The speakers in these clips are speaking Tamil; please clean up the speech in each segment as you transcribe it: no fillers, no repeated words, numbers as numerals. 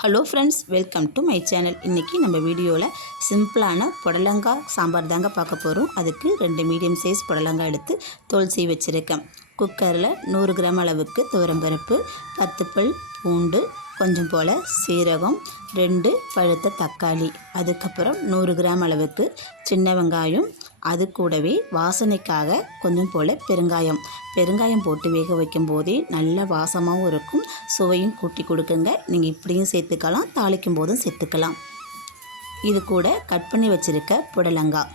Hello friends, welcome to my channel. இன்றைக்கி நம்ம வீடியோவில் சிம்பிளான புடலங்காய் சாம்பார் தாங்க பார்க்க போகிறோம். அதுக்கு 2 மீடியம் சைஸ் புடலங்காய் எடுத்து தோல் சீவி வச்சுருக்கேன். குக்கரில் 100 கிராம் அளவுக்கு துவரம்பருப்பு, 10 பல் பூண்டு, கொஞ்சம் போல் சீரகம், 2 பழுத்த தக்காளி, அதுக்கப்புறம் 100 கிராம் அளவுக்கு சின்ன வெங்காயம், அது கூடவே வாசனைக்காக கொஞ்சம் போல் பெருங்காயம் போட்டு வேக வைக்கும் போதே நல்ல வாசமாகவும் இருக்கும், சுவையும் கூட்டி கொடுக்குங்க. நீங்கள் இப்படியும் சேர்த்துக்கலாம், தாளிக்கும் போதும் சேர்த்துக்கலாம். இது கூட கட் பண்ணி வச்சுருக்க புடலங்காய்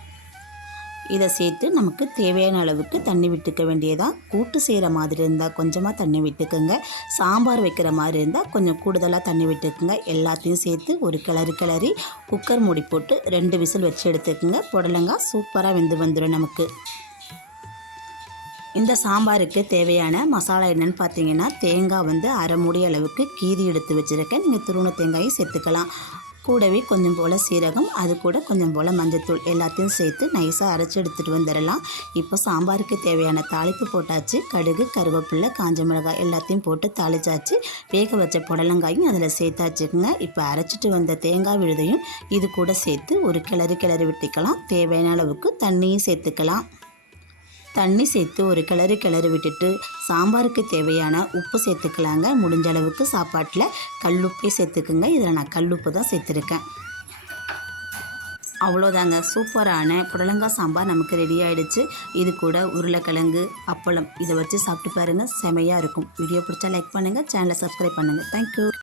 இதை சேர்த்து நமக்கு தேவையான அளவுக்கு தண்ணி விட்டுக்க வேண்டியதாக. கூட்டு செய்கிற மாதிரி இருந்தால் கொஞ்சமாக தண்ணி விட்டுக்குங்க, சாம்பார் வைக்கிற மாதிரி இருந்தால் கொஞ்சம் கூடுதலாக தண்ணி விட்டுக்குங்க. எல்லாத்தையும் சேர்த்து ஒரு கிளறி குக்கர் மூடி போட்டு 2 விசில் வச்சு எடுத்துக்குங்க. புடலங்காய் சூப்பராக வெந்து வந்துடும் நமக்கு. இந்த சாம்பாருக்கு தேவையான மசாலா என்னென்னு பார்த்தீங்கன்னா, தேங்காய் அரை மூடி அளவுக்கு கீரி எடுத்து வச்சுருக்கேன். நீங்கள் துருவன தேங்காயும் சேர்த்துக்கலாம். கூடவே கொஞ்சம் போல் சீரகம், அது கூட கொஞ்சம் போல் மஞ்சத்தூள் எல்லாத்தையும் சேர்த்து நைஸாக அரைச்சி எடுத்துகிட்டு வந்துடலாம். இப்போ சாம்பாருக்கு தேவையான தாளிப்பு போட்டாச்சு. கடுகு, கருவேப்பிலை, காஞ்ச மிளகாய் எல்லாத்தையும் போட்டு தாளிச்சாச்சு. வேக வச்ச புடலங்காயும் அதில் சேர்த்தாச்சுக்குங்க. இப்போ அரைச்சிட்டு வந்த தேங்காய் விழுதையும் இது கூட சேர்த்து ஒரு கிளறி விட்டுக்கலாம். தேவையான அளவுக்கு தண்ணியும் சேர்த்துக்கலாம். தண்ணி சேர்த்து ஒரு கிளறி விட்டுட்டு சாம்பாருக்கு தேவையான உப்பு சேர்த்துக்கலாங்க. முடிஞ்ச அளவுக்கு சாப்பாட்டில் கல்லுப்பே சேர்த்துக்குங்க. இதில் நான் கல்லுப்பு தான் சேர்த்துருக்கேன். அவ்வளோதாங்க, சூப்பரான புடலங்காய் சாம்பார் நமக்கு ரெடி ஆகிடுச்சு. இது கூட உருளைக்கிழங்கு, அப்பளம் இதை வச்சு சாப்பிட்டு பாருங்கள், செமையாக இருக்கும். வீடியோ பிடிச்சா லைக் பண்ணுங்கள், சேனலை சப்ஸ்கிரைப் பண்ணுங்கள். தேங்க்யூ.